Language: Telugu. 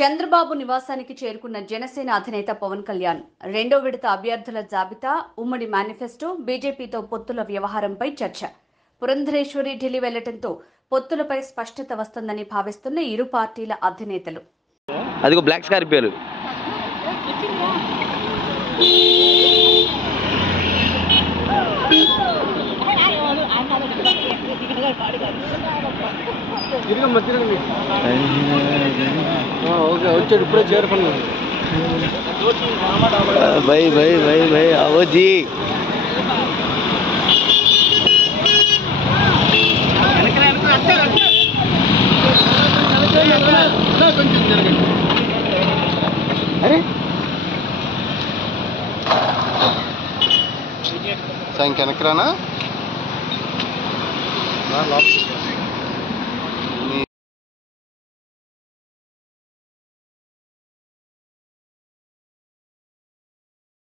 చంద్రబాబు నివాసానికి చేరుకున్న జనసేన అధినేత పవన్ కళ్యాణ్ రెండో విడత అభ్యర్థుల జాబితా, ఉమ్మడి మేనిఫెస్టో, బీజేపీతో పొత్తుల వ్యవహారంపై చర్చ. పురంధరేశ్వరి ఢిల్లీ వెళ్లడంతో పొత్తులపై స్పష్టత వస్తుందని భావిస్తున్న ఇరు పార్టీల అధినేతలు. అదిగో బ్లాక్ స్కార్పియోలు. వచ్చాడు ఇప్పుడే చేరుకున్నాను. भाई भाई भाई भाई आओ जी. अरे సాయం వెనక్కి రానా?